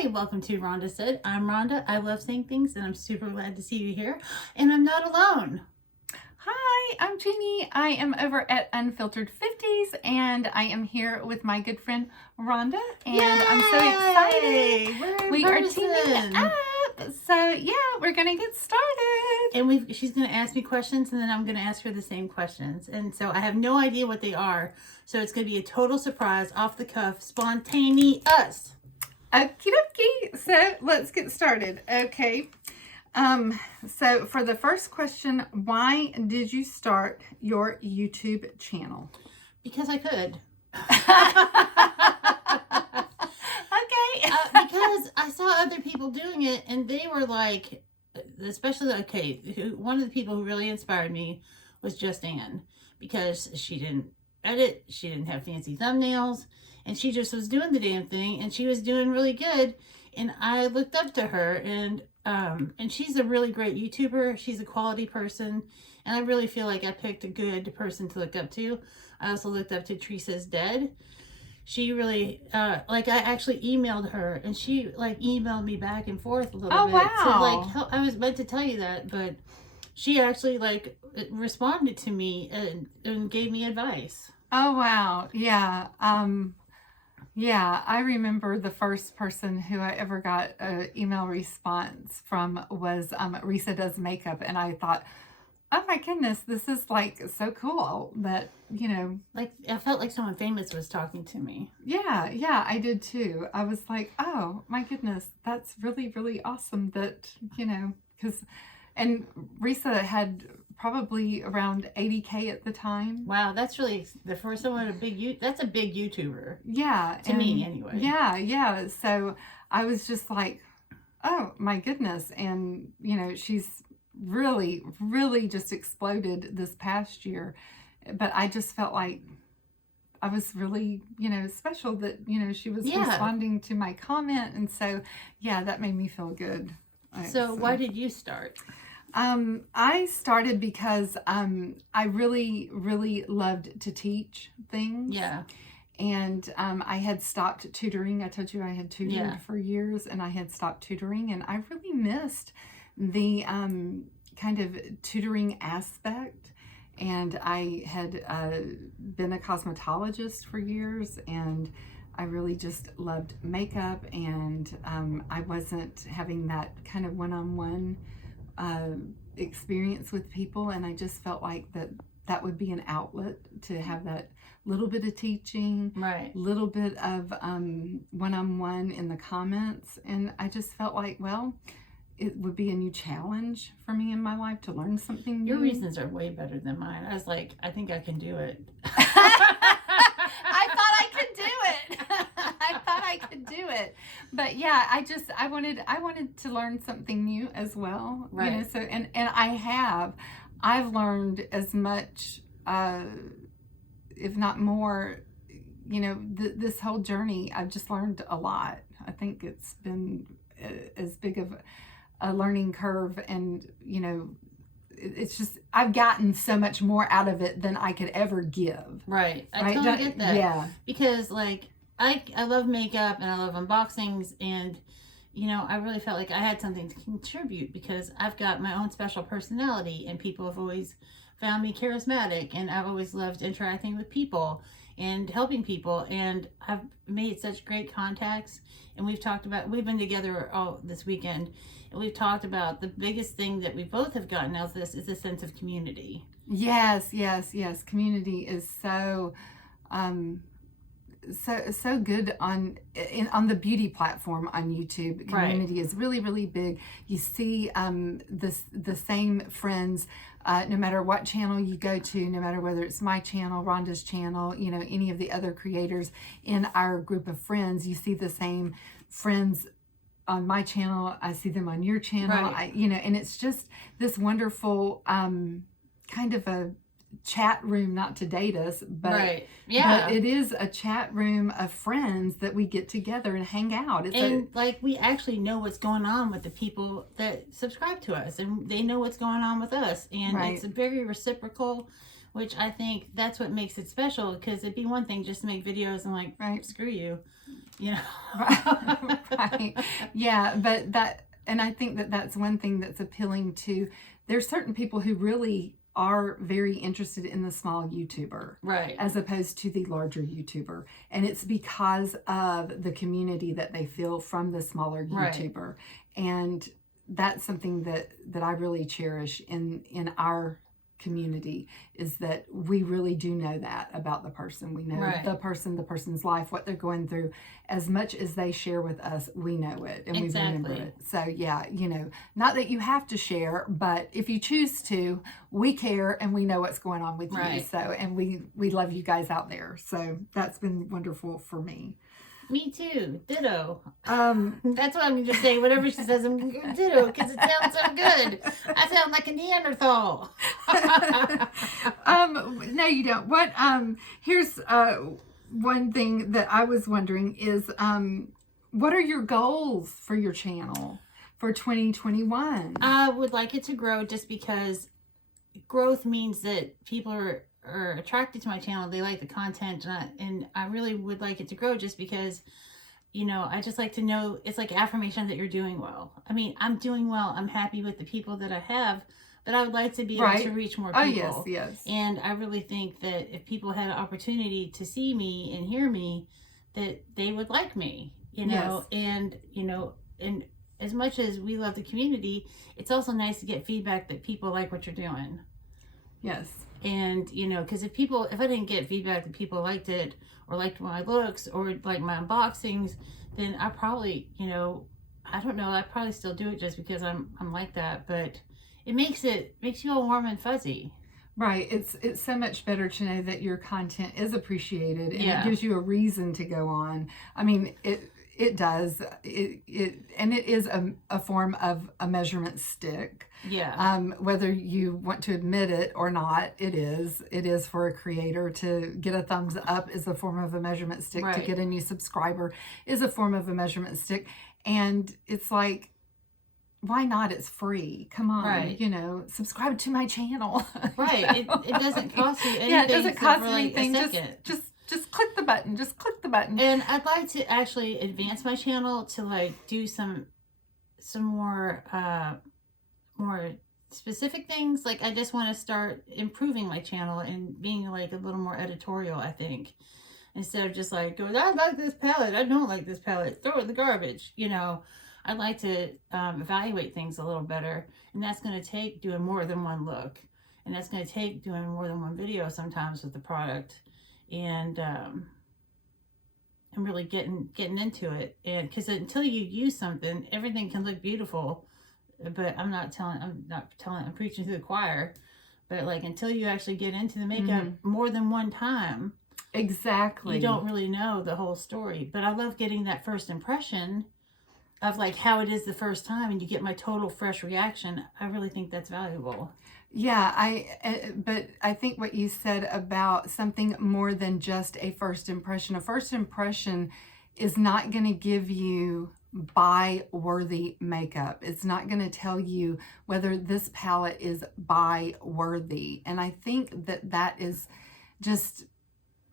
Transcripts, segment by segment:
Hi, welcome to Rhonda Said. I'm Rhonda. I love saying things and I'm super glad to see you here. And I'm not alone. Hi, I'm Jeannie. I am over at Unfiltered Fifties and I am here with my good friend Rhonda. And Yay! I'm so excited. We are teaming up. So yeah, we're going to get started. And she's going to ask me questions and then I'm going to ask her the same questions. And so I have no idea what they are. So it's going to be a total surprise, off the cuff, spontaneous. Okie dokie. So let's get started. Okay. So for the first question, why did you start your YouTube channel? Because I could. Okay. Because I saw other people doing it and they were like, especially, one of the people who really inspired me was Just Ann, because she didn't edit, she didn't have fancy thumbnails, and she just was doing the damn thing, and she was doing really good, and I looked up to her, and she's a really great YouTuber. She's a quality person, and I really feel like I picked a good person to look up to. I also looked up to Teresa's Dead. She really, I actually emailed her, and she, emailed me back and forth a little bit. Wow. So, I was meant to tell you that, but she actually, responded to me and gave me advice. Oh, wow. Yeah. Yeah, I remember the first person who I ever got an email response from was Risa Does Makeup, and I thought, oh my goodness, this is so cool that, I felt like someone famous was talking to me. Yeah, I did too. I was like, oh my goodness, that's really, really awesome that, and Risa had probably around 80K at the time. Wow, that's really, for someone that's a big YouTuber. Yeah. To me, anyway. Yeah. So I was just like, oh my goodness. And, she's really, really just exploded this past year. But I just felt like I was really, special that, she was responding to my comment. And so, yeah, that made me feel good. So why did you start? I started because I really, really loved to teach things. Yeah. And I had stopped tutoring. I told you I had tutored for years, and I had stopped tutoring, and I really missed the kind of tutoring aspect. And I had been a cosmetologist for years, and I really just loved makeup, and I wasn't having that kind of one-on-one experience with people, and I just felt like that would be an outlet to have that little bit of teaching, right, little bit of one-on-one in the comments, and I just felt like, well, it would be a new challenge for me in my life to learn something new. Your reasons are way better than mine. I was like, I think I can do it. I thought I could do it. I thought I could do it. But yeah, I wanted to learn something new as well. Right. So and I've learned as much, if not more, this whole journey, I've just learned a lot. I think it's been as big of a learning curve, and it's just, I've gotten so much more out of it than I could ever give. Right. I totally get that. Yeah. Because I love makeup and I love unboxings, and I really felt like I had something to contribute because I've got my own special personality, and people have always found me charismatic, and I've always loved interacting with people and helping people, and I've made such great contacts, and we've been together all this weekend, and we've talked about the biggest thing that we both have gotten out of this is a sense of community. Yes. Community is so good on the beauty platform on YouTube. Community is really, really big. You see the same friends no matter what channel you go to, no matter whether it's my channel, Rhonda's channel, any of the other creators in our group of friends. You see the same friends on my channel. I see them on your channel. Right. And it's just this wonderful kind of a chat room, not to date us, but, right. Yeah. But it is a chat room of friends that we get together and hang out. We actually know what's going on with the people that subscribe to us, and they know what's going on with us, and it's very reciprocal, which I think that's what makes it special, because it'd be one thing just to make videos and screw you, Right. Yeah, but and I think that that's one thing that's appealing to, there's certain people who really are very interested in the small YouTuber. Right. As opposed to the larger YouTuber. And it's because of the community that they feel from the smaller YouTuber. Right. And that's something that I really cherish in our community, is that we really do know that about the person. We know right. the person's life, what they're going through. As much as they share with us, we know it and exactly. we remember it. So yeah, not that you have to share, but if you choose to, we care and we know what's going on with right. you. So, and we love you guys out there. So that's been wonderful for me. Me too. Ditto. That's what I'm going to say. Whatever she says, I'm going to ditto because it sounds so good. I sound like a Neanderthal. No, you don't. What? Here's one thing that I was wondering is, what are your goals for your channel for 2021? I would like it to grow, just because growth means that people are attracted to my channel. They like the content, and I really would like it to grow, just because I just like to know, it's like affirmation that you're doing well. I mean, I'm doing well, I'm happy with the people that I have, but I would like to be able right. to reach more people. Yes. And I really think that if people had an opportunity to see me and hear me, that they would like me, yes. and and as much as we love the community, it's also nice to get feedback that people like what you're doing. Yes. And, because if I didn't get feedback that people liked it, or liked my looks, or like my unboxings, then I probably, I don't know, I'd probably still do it just because I'm like that. But it makes you all warm and fuzzy. Right. It's so much better to know that your content is appreciated, and yeah. it gives you a reason to go on. I mean, it does. And it is a form of a measurement stick. Yeah. Whether you want to admit it or not, it is for a creator to get a thumbs up is a form of a measurement stick. Right. To get a new subscriber is a form of a measurement stick. And it's like, why not? It's free. Come on, right. Subscribe to my channel. Right. It doesn't cost you anything. Yeah, it doesn't cost like anything. Just click the button. Just click the button. And I'd like to actually advance my channel to like do some more specific things. Like, I just want to start improving my channel and being like a little more editorial, I think. Instead of just like going, I like this palette, I don't like this palette, throw it in the garbage. I'd like to evaluate things a little better. And that's going to take doing more than one look. And that's going to take doing more than one video sometimes with the product. And really getting into it. And because until you use something, everything can look beautiful. But I'm preaching to the choir. But like, until you actually get into the makeup mm-hmm. more than one time, exactly, you don't really know the whole story. But I love getting that first impression of like how it is the first time, and you get my total fresh reaction. I really think that's valuable. Yeah, but I think what you said about something more than just a first impression. A first impression is not going to give you buy-worthy makeup. It's not going to tell you whether this palette is buy-worthy. And I think that is just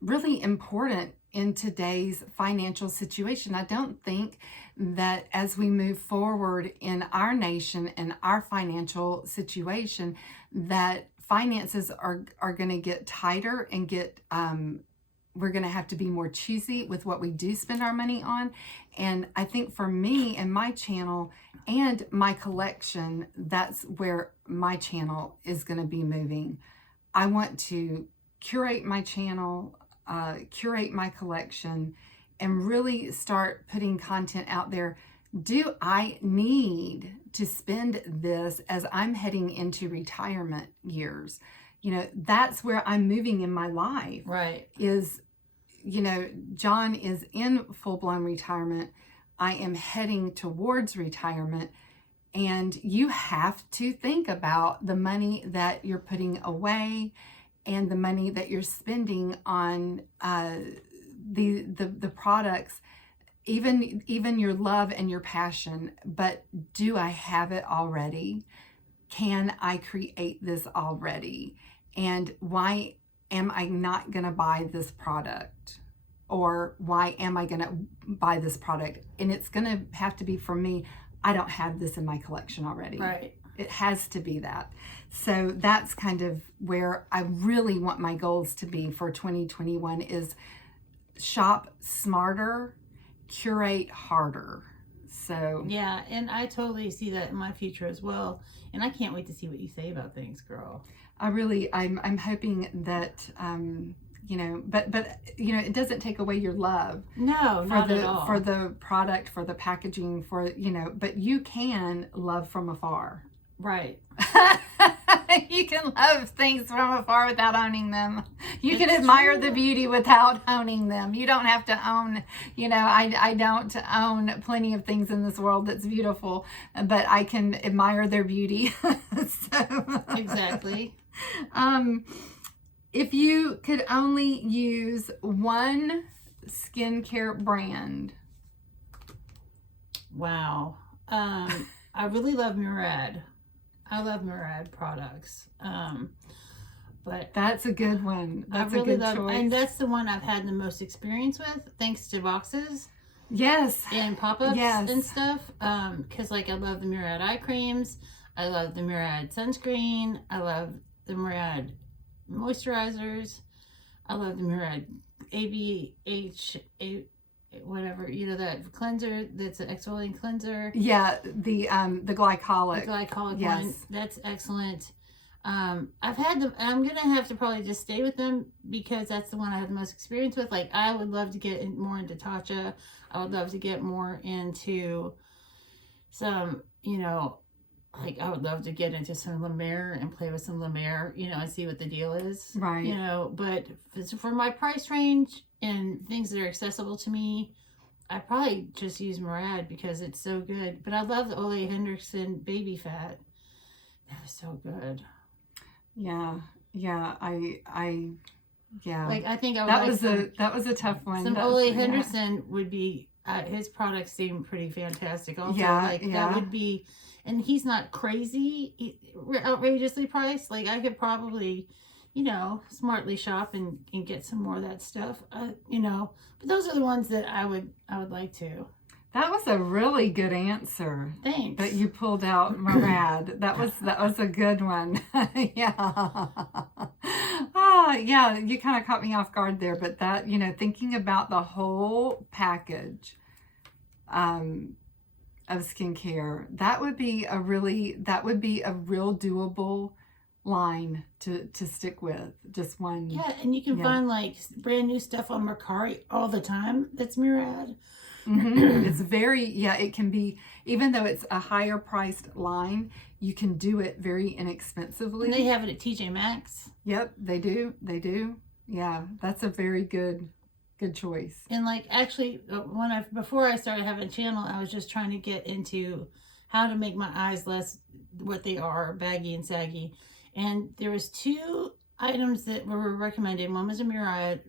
really important in today's financial situation. I don't think that as we move forward in our nation and our financial situation, that finances are going to get tighter and we're going to have to be more choosy with what we do spend our money on. And I think for me and my channel and my collection, that's where my channel is going to be moving. I want to curate my channel, curate my collection, and really start putting content out there. Do I need to spend this as I'm heading into retirement years? That's where I'm moving in my life. Right. John is in full-blown retirement. I am heading towards retirement. And you have to think about the money that you're putting away and the money that you're spending on the products, even your love and your passion. But do I have it already? Can I create this already? And why am I not going to buy this product? or why am I going to buy this product? And it's going to have to be for me. I don't have this in my collection already. Right. It has to be that. So that's kind of where I really want my goals to be for 2021 is shop smarter, curate harder. So yeah, and I totally see that in my future as well. And I can't wait to see what you say about things, girl. I'm hoping that but it doesn't take away your love. No, not at all. For the product, for the packaging, but you can love from afar. Right. You can love things from afar without owning them. You can admire the beauty without owning them. You don't have to own, I don't own plenty of things in this world that's beautiful, but I can admire their beauty. Exactly. If you could only use one skincare brand. Wow. I really love Murad. I love Murad products. But that's a good one. That's a good choice. And that's the one I've had the most experience with, thanks to boxes. Yes. And pop-ups and stuff. Because I love the Murad eye creams. I love the Murad sunscreen. I love the Murad moisturizers. I love the Murad ABH, whatever, that cleanser, that's an exfoliating cleanser. Yeah, the glycolic. The glycolic one. That's excellent. I've had them. I'm gonna have to probably just stay with them because that's the one I have the most experience with. I would love to get more into Tatcha. I would love to get more into some, I would love to get into some La Mer and play with some La Mer, and see what the deal is. Right. But for my price range and things that are accessible to me, I probably just use Murad because it's so good. But I love the Ole Henriksen baby fat. That is so good. Yeah. Yeah. Yeah. I think I would that was a tough one. Some Ole Henriksen would be, his products seem pretty fantastic also. That would be, and he's not crazy, outrageously priced. I could probably, smartly shop and get some more of that stuff. But those are the ones that I would like to. That was a really good answer. Thanks. That you pulled out Murad. That was a good one. Yeah. Yeah, you kind of caught me off guard there, but that, thinking about the whole package of skincare, that would be a real doable line to stick with. Just one. Yeah, and you can find brand new stuff on Mercari all the time that's Murad. Mm-hmm. It's it can be, even though it's a higher priced line, you can do it very inexpensively. And they have it at TJ Maxx. Yep, they do. Yeah, that's a very good choice. And actually, before I started having a channel, I was just trying to get into how to make my eyes less what they are, baggy and saggy. And there was two items that were recommended. One was a Murad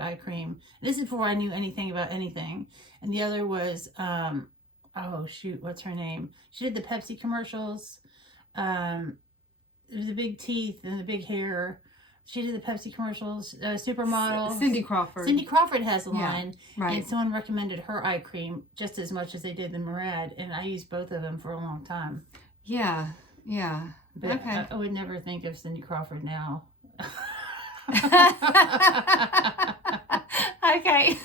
eye cream. This is before I knew anything about anything. And the other was, what's her name? She did the Pepsi commercials. The big teeth and the big hair. She did the Pepsi commercials. Supermodel. Cindy Crawford. Cindy Crawford has a line. Right. And someone recommended her eye cream just as much as they did the Murad. And I used both of them for a long time. Yeah. But okay. I would never think of Cindy Crawford now. Okay.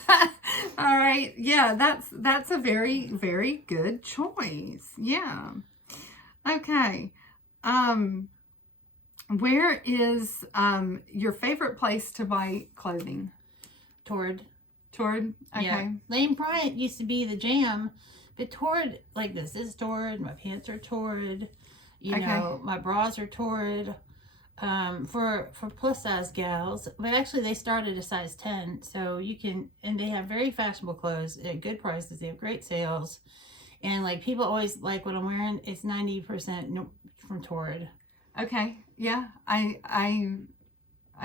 All right. Yeah, that's a very, very good choice. Yeah. Okay. Where is your favorite place to buy clothing? Torrid. Okay. Yeah. Lane Bryant used to be the jam, but Torrid, this is Torrid. My pants are Torrid. My bras are Torrid. For plus size gals, but actually they start at a size 10, so you can, and they have very fashionable clothes at good prices. They have great sales, and people always like what I'm wearing. It's 90% from Torrid. Okay, yeah, I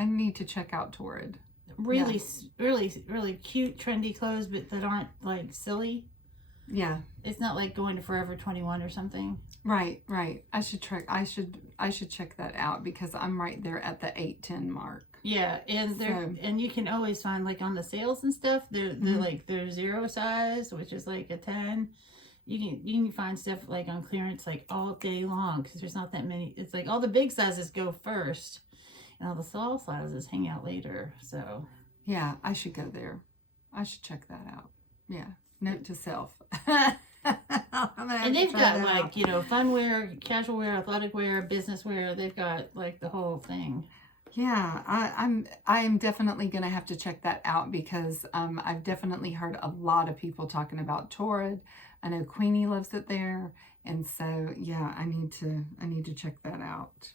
need to check out Torrid. Really, really, really cute, trendy clothes, but that aren't silly. Yeah, it's not like going to Forever 21 or something. Right. I should check that out because I'm right there at the 8-10 mark. Yeah, and and you can always find like on the sales and stuff, they're like they're 0 size, which is like a 10. You can find stuff like on clearance like all day long because there's not that many. It's like all the big sizes go first, and all the small sizes hang out later. So yeah, I should go there. I should check that out. Yeah, note to self. And they've got like, you know, fun wear, casual wear, athletic wear, business wear. They've got like the whole thing. Yeah, I'm definitely going to have to check that out because I've definitely heard a lot of people talking about Torrid. I know Queenie loves it there, and so yeah, I need to check that out.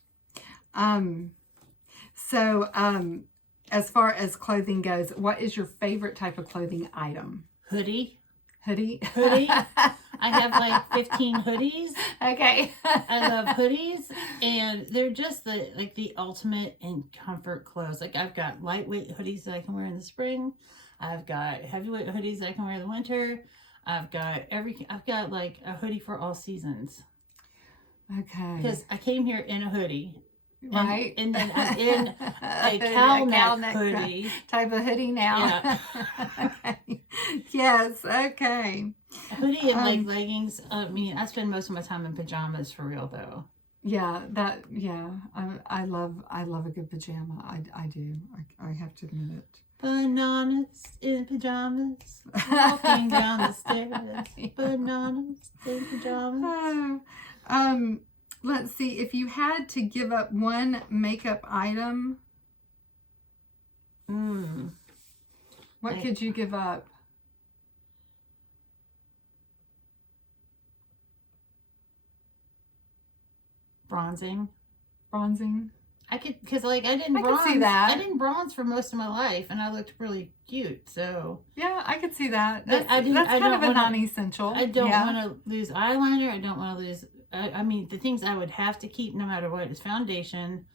As far as clothing goes, what is your favorite type of clothing item? Hoodie. I have like 15 hoodies. Okay. I love hoodies, and they're just the ultimate in comfort clothes. Like I've got lightweight hoodies that I can wear in the spring. I've got heavyweight hoodies that I can wear in the winter. I've got like a hoodie for all seasons. Okay. Because I came here in a hoodie. Right. And then I'm in a cowl neck hoodie. Type of hoodie now. Yeah. Okay. Yes. Okay. A hoodie and like leggings. I mean, I spend most of my time in pajamas for real though. Yeah. I love a good pajama. I do. I have to admit it. Bananas in pajamas. Walking down the stairs. Bananas in pajamas. Let's see, if you had to give up one makeup item, what could you give up? Bronzing. I could, because like I didn't bronze. See that. I didn't bronze for most of my life, and I looked really cute. So yeah, I could see that. That's kind of a non-essential. I don't want to lose eyeliner. I don't want to lose. I mean, the things I would have to keep no matter what is foundation,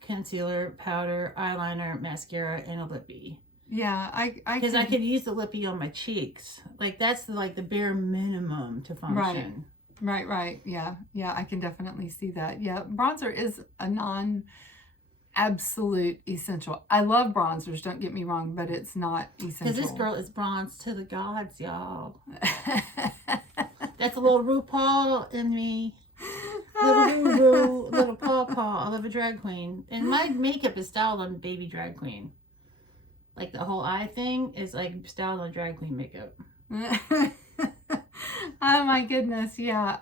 concealer, powder, eyeliner, mascara, and a lippy. Yeah, because I could use the lippy on my cheeks. Like that's the bare minimum to function. Right. Yeah, I can definitely see that. Yeah, bronzer is a non-absolute essential. I love bronzers, don't get me wrong, but it's not essential. Because this girl is bronzed to the gods, y'all. That's a little RuPaul in me. Little Ruru, little Paw. I love a drag queen. And my makeup is styled on baby drag queen. Like the whole eye thing is like styled on drag queen makeup. Oh my goodness, yeah.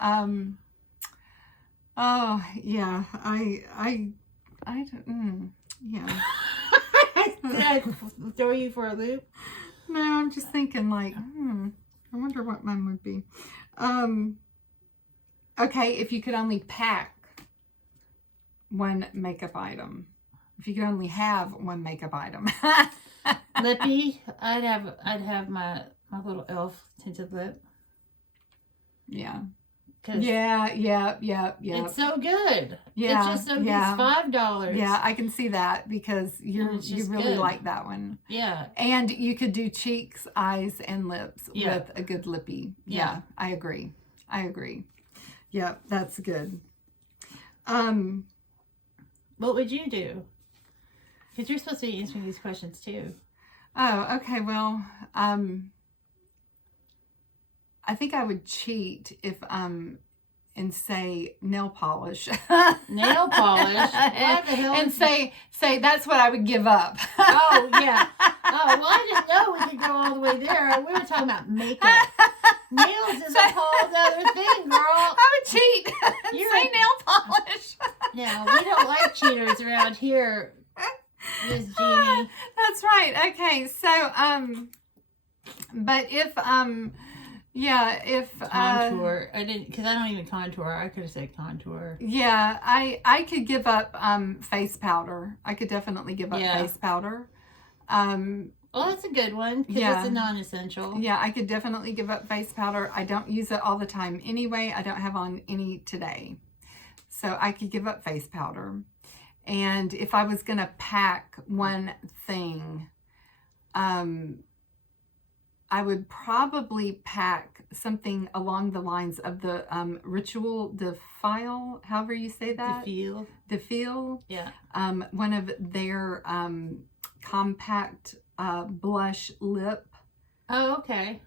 Oh yeah, yeah. Did I throw you for a loop? No, I'm just thinking like, I wonder what mine would be. Okay, if you could only pack one makeup item. If you could only have one makeup item. Lippy, I'd have my little elf tinted lip. Yeah. Yeah. It's so good. Yeah. It's just so good. It's $5. Yeah, I can see that because you really good. like that one. Yeah. And you could do cheeks, eyes, and lips with a good lippy. Yeah, I agree. Yeah, that's good. What would you do? Because you're supposed to be answering these questions too. Oh, okay. Well, I think I would cheat if and say nail polish. Nail polish? What the hell? And say that's what I would give up. Oh yeah. Oh well, I didn't know we could go all the way there. We were talking about makeup. Nails is a whole other thing, girl. I would cheat. You say nail polish. No, we don't like cheaters around here, Miss Jeannie. That's right. Okay, so but if contour. I didn't, because I don't even contour. I could have said contour. Yeah, I could give up face powder. I could definitely give up face powder. Well, that's a good one because it's a non-essential. Yeah, I could definitely give up face powder. I don't use it all the time anyway. I don't have on any today. So I could give up face powder. And if I was going to pack one thing, I would probably pack something along the lines of the Ritual Defile, however you say that. Defile. Yeah. One of their compact blush lip. Oh, okay.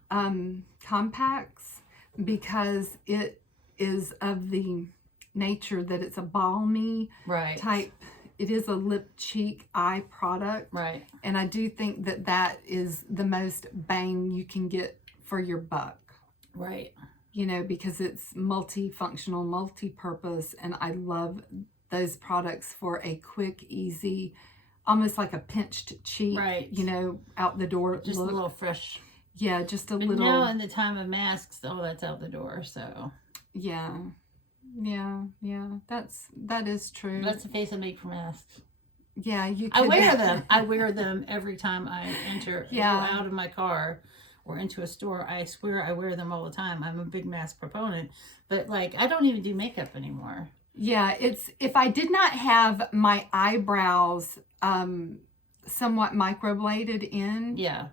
Compacts, because it is of the nature that it's a balmy type. It is a lip, cheek, eye product. Right. And I do think that that is the most bang you can get for your buck. Right. You know, because it's multifunctional, multi-purpose, and I love those products for a quick, easy, almost like a pinched cheek, you know, out the door just look. A little fresh. Yeah, just a but little. Now in the time of masks, that's out the door, so. Yeah. Yeah, that is true. That's the face I make for masks. Yeah, you could. I wear them. I wear them every time I enter out of my car or into a store. I swear I wear them all the time. I'm a big mask proponent, but like I don't even do makeup anymore. Yeah, it's if I did not have my eyebrows somewhat microbladed in. Yeah.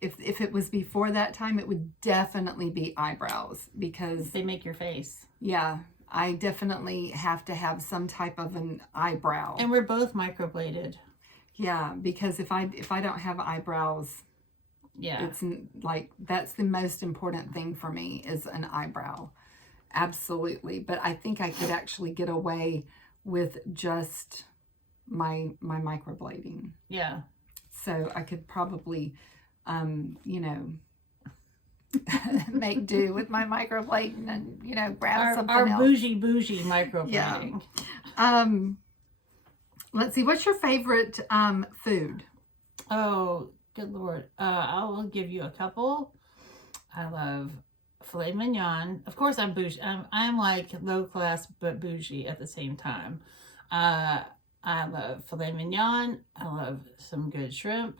If it was before that time, it would definitely be eyebrows because they make your face. Yeah. I definitely have to have some type of an eyebrow. And we're both microbladed. Yeah, because if I don't have eyebrows, it's like that's the most important thing for me is an eyebrow. Absolutely. But I think I could actually get away with just my microblading. Yeah. So I could probably you know, make do with my microblading and, you know, grab something else. Our bougie microblading. Yeah. Let's see. What's your favorite food? Oh, good Lord. I will give you a couple. I love filet mignon. Of course, I'm bougie. I'm like low class but bougie at the same time. I love filet mignon. I love some good shrimp.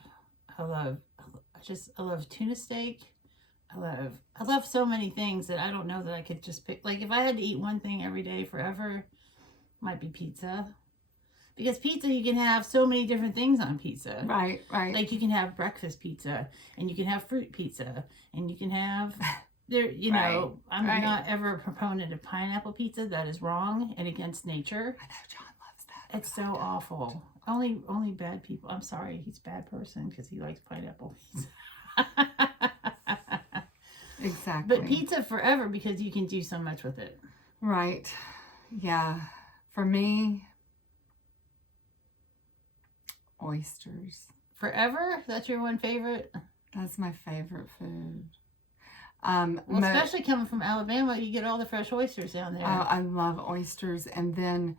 I love tuna steak. I love so many things that I don't know that I could just pick. Like if I had to eat one thing every day forever, it might be pizza. Because pizza, you can have so many different things on pizza. Right. Like you can have breakfast pizza, and you can have fruit pizza, and you can have know, I'm not ever a proponent of pineapple pizza. That is wrong and against nature. I know John loves that. It's so awful. Only bad people. I'm sorry, he's a bad person because he likes pineapple pizza. Exactly. But pizza forever because you can do so much with it. Right. Yeah. For me, oysters. Forever? That's your one favorite? That's my favorite food. Especially coming from Alabama, you get all the fresh oysters down there. I love oysters. And then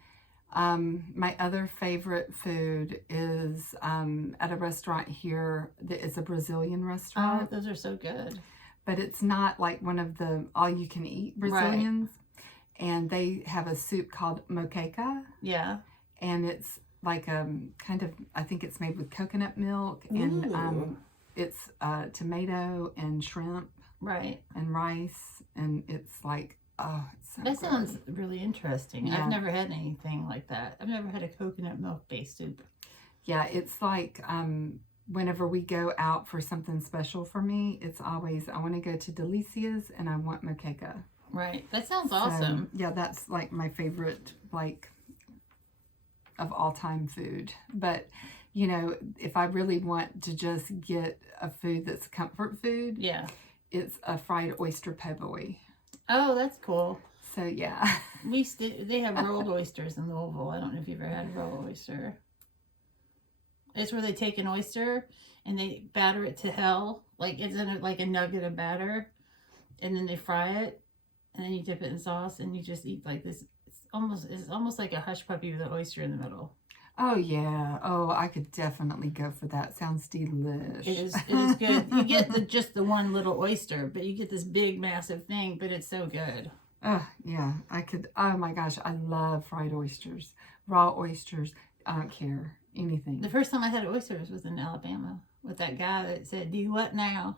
my other favorite food is at a restaurant here. It's a Brazilian restaurant. Oh, those are so good. But it's not like one of the all-you-can-eat Brazilians. Right. And they have a soup called moqueca. Yeah. And it's like kind of, I think it's made with coconut milk. Ooh. And it's tomato and shrimp. Right. And rice. And it's like, oh, it's so that sounds really interesting. Yeah. I've never had anything like that. I've never had a coconut milk-based soup. Yeah, it's like whenever we go out for something special for me, it's always, I want to go to Delicia's and I want moqueca. Right. That sounds awesome. Yeah, that's like my favorite, like, of all-time food. But, you know, if I really want to just get a food that's comfort food, it's a fried oyster po' boy. Oh, that's cool. So, yeah. They have rolled oysters in Louisville. I don't know if you've ever had a rolled oyster. It's where they take an oyster and they batter it to hell. Like it's in like a nugget of batter. And then they fry it. And then you dip it in sauce and you just eat like this. It's almost like a hush puppy with an oyster in the middle. Oh, yeah. Oh, I could definitely go for that. Sounds delish. It is good. You get just the one little oyster, but you get this big, massive thing, but it's so good. Yeah. I could. Oh, my gosh. I love fried oysters. Raw oysters. I don't care. Anything. The first time I had oysters was in Alabama with that guy that said, "Do what now?"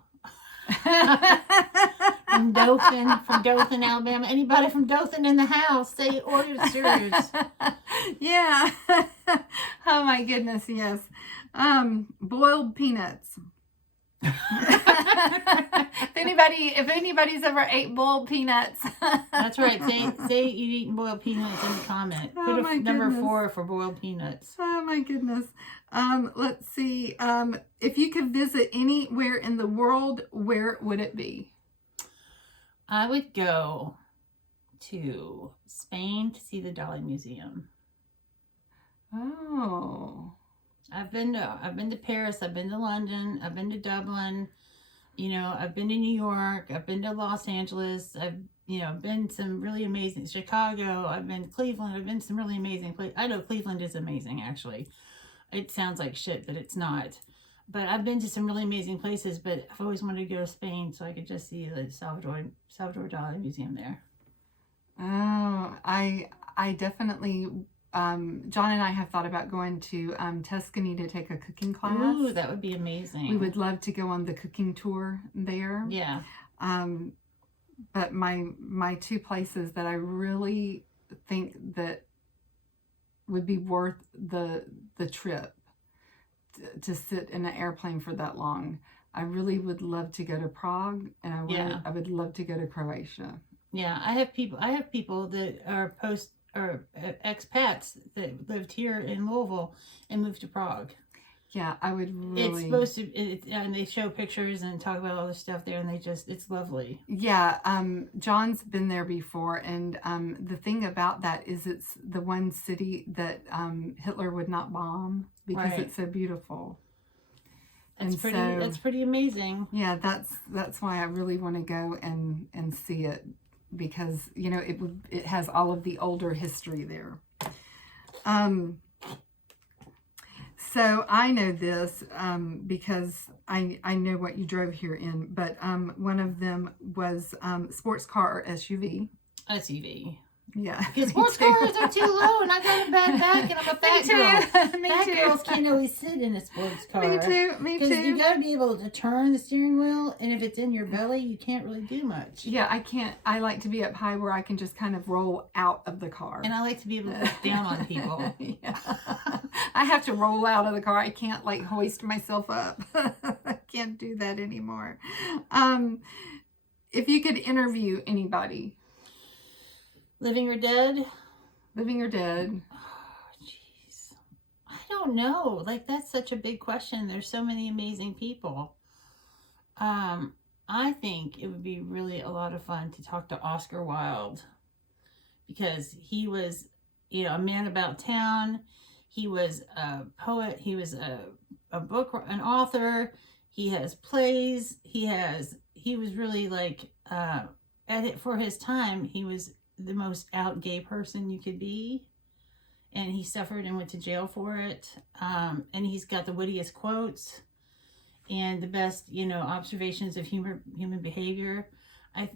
from Dothan, Alabama. Anybody from Dothan in the house? Say oysters. Yeah. Oh my goodness, yes. Boiled peanuts. If anybody's ever ate boiled peanuts. That's right. Say you eat boiled peanuts in the comment. Oh, Put my number goodness. 4 for boiled peanuts. Oh my goodness. Let's see. If you could visit anywhere in the world, where would it be? I would go to Spain to see the Dali Museum. Oh. I've been to Paris, I've been to London, I've been to Dublin, I've been to New York, I've been to Los Angeles, I've been some really amazing Chicago, I've been to Cleveland, I've been to some really amazing places. I know Cleveland is amazing, actually. It sounds like shit, but it's not. But I've been to some really amazing places, but I've always wanted to go to Spain so I could just see the Salvador Dali Museum there. Oh, I definitely, John and I have thought about going to Tuscany to take a cooking class. Ooh, that would be amazing. We would love to go on the cooking tour there. Yeah. But my 2 places that I really think that would be worth the trip to sit in an airplane for that long. I really would love to go to Prague, and I would love to go to Croatia. Yeah, I have people that are expats that lived here in Louisville and moved to Prague. Yeah, I would really. It's supposed to, and they show pictures and talk about all the stuff there, and it's lovely. Yeah, John's been there before, and the thing about that is it's the one city that Hitler would not bomb because it's so beautiful. That's pretty amazing. Yeah, that's why I really want to go and see it, because it has all of the older history there. So I know this because I know what you drove here in, but one of them was sports car or SUV. SUV. Yeah. Because sports cars are too low, and I got a bad back, and I'm a fat girl. Me Fat too. girls can't always sit in a sports car. Me too. Because you got to be able to turn the steering wheel, and if it's in your belly, you can't really do much. Yeah, I can't. I like to be up high where I can just kind of roll out of the car. And I like to be able to look down on people. Yeah. I have to roll out of the car. I can't hoist myself up. I can't do that anymore. If you could interview anybody. Living or dead? Living or dead? Oh, jeez. I don't know. That's such a big question. There's so many amazing people. I think it would be really a lot of fun to talk to Oscar Wilde, because he was, a man about town. He was a poet. He was an author. He has plays. He was really for his time, he was the most out gay person you could be, and he suffered and went to jail for it, and he's got the wittiest quotes and the best observations of human behavior. I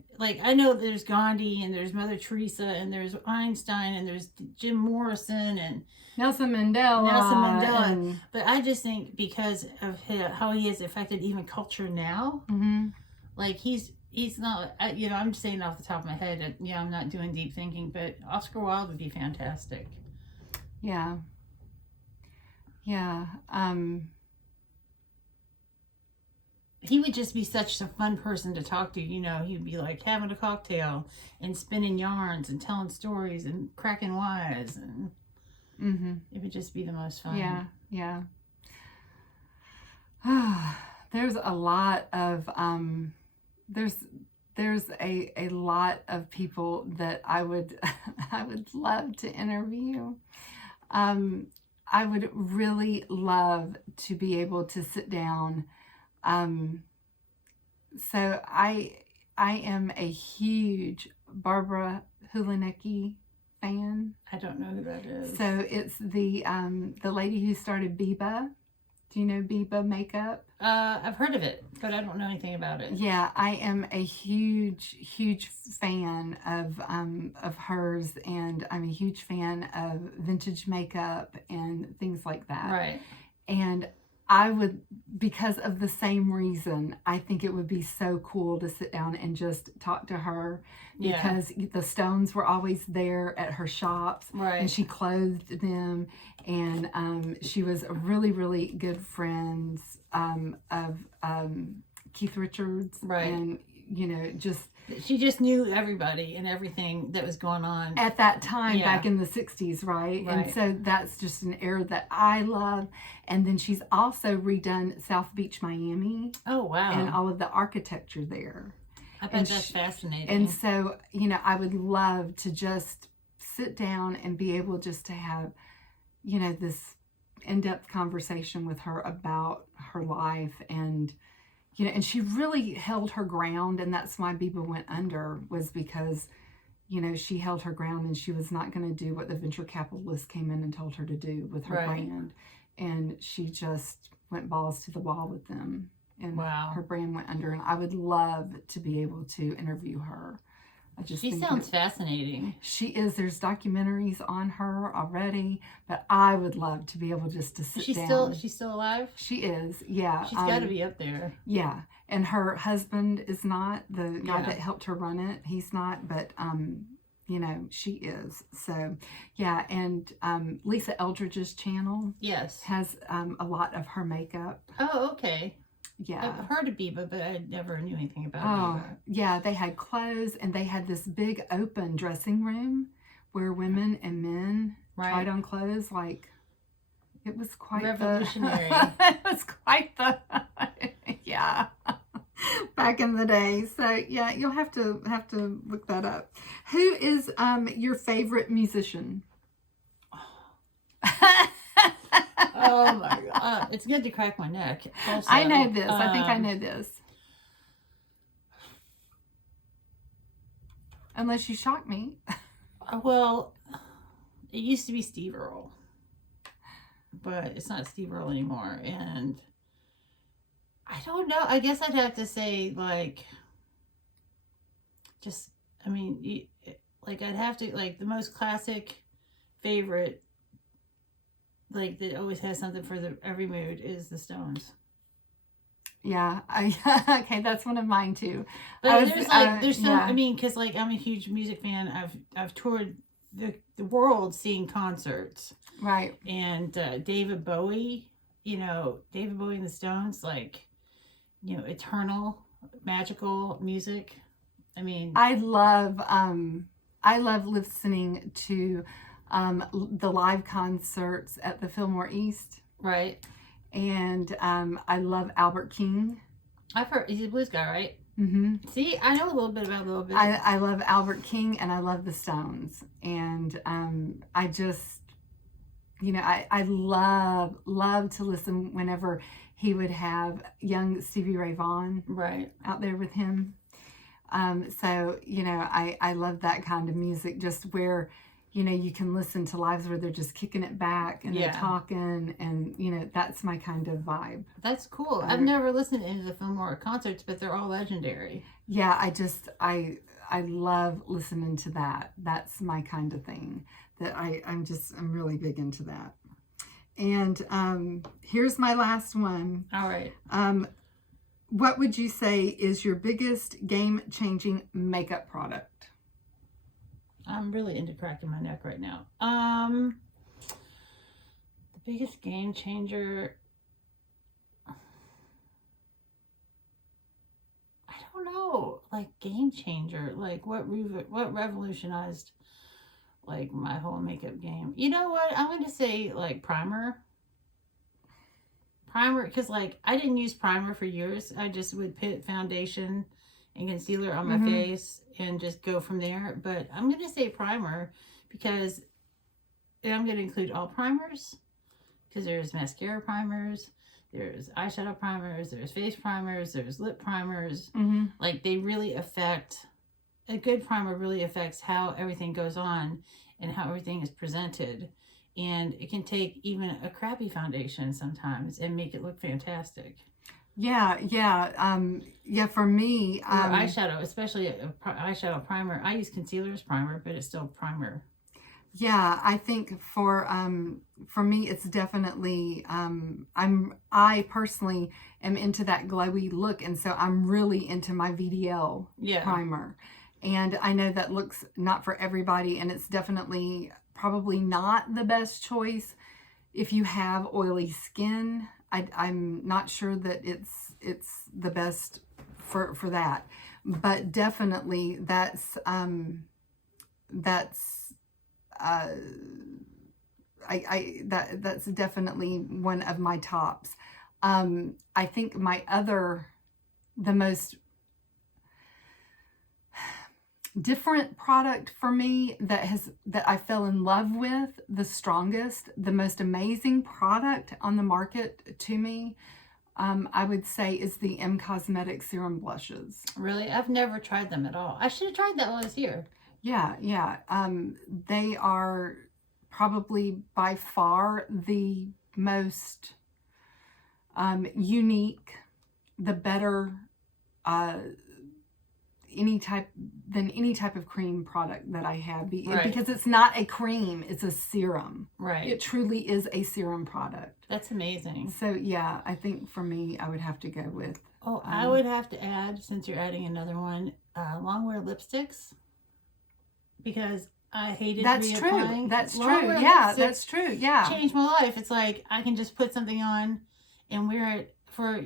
know there's Gandhi and there's Mother Teresa and there's Einstein and there's Jim Morrison and Nelson Mandela, but I just think because of how he has affected even culture now, he's not, I'm just saying off the top of my head, I'm not doing deep thinking, but Oscar Wilde would be fantastic. Yeah. Yeah. He would just be such a fun person to talk to. He'd be having a cocktail and spinning yarns and telling stories and cracking wise, and it would just be the most fun. Yeah. Yeah. There's a lot of, there's a lot of people that I would love to interview. I would really love to be able to sit down. So I am a huge Barbara Hulinecki fan. I don't know who that is. So it's the lady who started Biba. Do you know Biba makeup? I've heard of it, but I don't know anything about it. Yeah, I am a huge fan of hers, and I'm a huge fan of vintage makeup and things like that. Right. And I would, because of the same reason, I think it would be so cool to sit down and just talk to her, because the Stones were always there at her shops, Right. and she clothed them, and she was really, really good friends of Keith Richards, right. And she just knew everybody and everything that was going on at that time, back in the 60s, right? And so that's just an era that I love. And then she's also redone South Beach, Miami. Oh, wow. And all of the architecture there. I bet that's fascinating. And so, I would love to just sit down and be able just to have, this in-depth conversation with her about her life. And and she really held her ground, and that's why Biba went under, was because, she held her ground, and she was not going to do what the venture capitalists came in and told her to do with her brand. And she just went balls to the wall with them, and her brand went under. And I would love to be able to interview her. She sounds fascinating. She is. There's documentaries on her already, but I would love to be able just to sit down. She's still alive? She is, yeah. She's got to be up there. Yeah, and her husband is not, the guy that helped her run it. He's not, but she is. So, yeah, and Lisa Eldridge's channel, has a lot of her makeup. Oh, okay. Yeah. I've heard of Biba, but I never knew anything about Biba. Yeah, they had clothes, and they had this big open dressing room where women and men tried on clothes. Like, it was quite revolutionary. It was quite the back in the day. So yeah, you'll have to look that up. Who is your favorite musician? Oh my God. It's good to crack my neck. Also, I know this. I think I know this. Unless you shock me. Well, it used to be Steve Earle. But it's not Steve Earle anymore. And I don't know. I guess I'd have to say, like, I'd have to, like, the most classic favorite, like, that always has something for every mood, is the Stones. Yeah, okay, that's one of mine too. But because like I'm a huge music fan. I've toured the world seeing concerts. Right. And David Bowie, David Bowie and the Stones, like, eternal, magical music. I love listening to the live concerts at the Fillmore East. Right. And I love Albert King. I've heard, he's a blues guy, right? Mm-hmm. See, I know a little bit. I love Albert King, and I love the Stones. And I just, I love to listen whenever he would have young Stevie Ray Vaughan out there with him. So, I love that kind of music, just where, you can listen to lives where they're just kicking it back and they're talking, and, that's my kind of vibe. That's cool. I've never listened to any of the Fillmore concerts, but they're all legendary. Yeah, I love listening to that. That's my kind of thing. That I'm really big into that. And here's my last one. All right. What would you say is your biggest game-changing makeup product? I'm really into cracking my neck right now. The biggest game changer, I don't know. Like, game changer, like what revolutionized, like, my whole makeup game. You know what? I'm going to say, like, primer, because, like, I didn't use primer for years. I just would put foundation and concealer on my face and just go from there. But I'm going to say primer, because I'm going to include all primers, because there's mascara primers, there's eyeshadow primers, there's face primers, there's lip primers. Like, they really affect, a good primer really affects how everything goes on and how everything is presented. And it can take even a crappy foundation sometimes and make it look fantastic. Yeah. For me, eyeshadow, especially eyeshadow primer. I use concealer as primer, but it's still primer. Yeah, I think for me, it's definitely, I personally am into that glowy look. And so I'm really into my VDL primer. And I know that looks not for everybody, and it's definitely probably not the best choice if you have oily skin. I'm not sure that it's the best for that, but definitely that's definitely one of my tops. I think the most different product for me that I fell in love with the strongest, the most amazing product on the market to me, I would say, is the M Cosmetics Serum Blushes. Really? I've never tried them at all. I should have tried that while I was here. Yeah. They are probably by far the most unique, the better any type of cream product that I have, because it's not a cream, it's a serum. Right. It truly is a serum product. That's amazing. So yeah, I think for me, I would have to go with. I would have to add, since you're adding another one, long-wear lipsticks, because I hated reapplying. That's true. Yeah, that's true. Yeah. Changed my life. It's like I can just put something on and wear it for,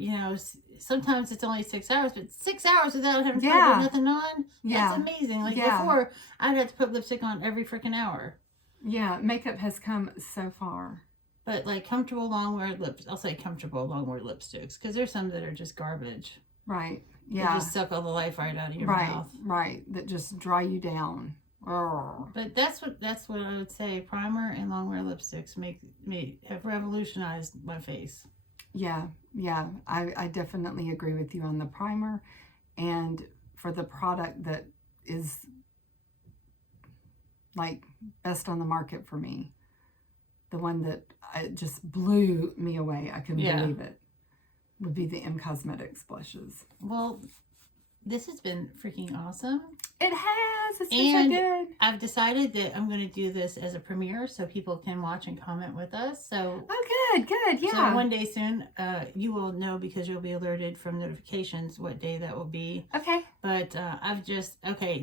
sometimes it's only 6 hours, but 6 hours without having to put nothing on. That's amazing. Like before, I'd have to put lipstick on every freaking hour. Yeah, makeup has come so far. But like comfortable long-wear I'll say comfortable long-wear lipsticks, because there's some that are just garbage. Right. Yeah. They just suck all the life right out of your mouth. Right. That just dry you down. But that's what I would say. Primer and long-wear lipsticks have revolutionized my face. Yeah. I definitely agree with you on the primer, and for the product that is like best on the market for me, the one that just blew me away, I couldn't believe it, would be the M Cosmetics blushes. Well, this has been freaking awesome. It has. It's been so good. I've decided that I'm going to do this as a premiere so people can watch and comment with us. So good. Yeah. So one day soon, you will know, because you'll be alerted from notifications what day that will be. Okay. But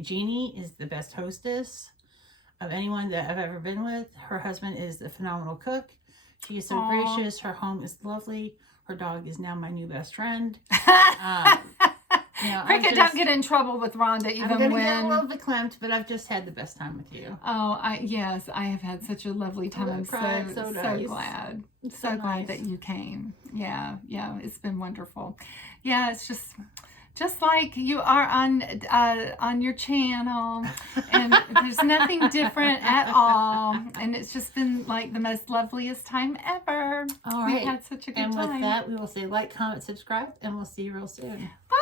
Jeannie is the best hostess of anyone that I've ever been with. Her husband is a phenomenal cook. She is so gracious. Her home is lovely. Her dog is now my new best friend. Cricket, don't get in trouble with Rhonda even I'm gonna when... get a little bit clamped, but I've just had the best time with you. Yes, I have had such a lovely time. I'm so glad. So glad that you came. Yeah, it's been wonderful. Yeah, it's just like you are on your channel, and there's nothing different at all, and it's just been like the most loveliest time ever. All right. We had such a good time. And with that, we will say like, comment, subscribe, and we'll see you real soon. Bye.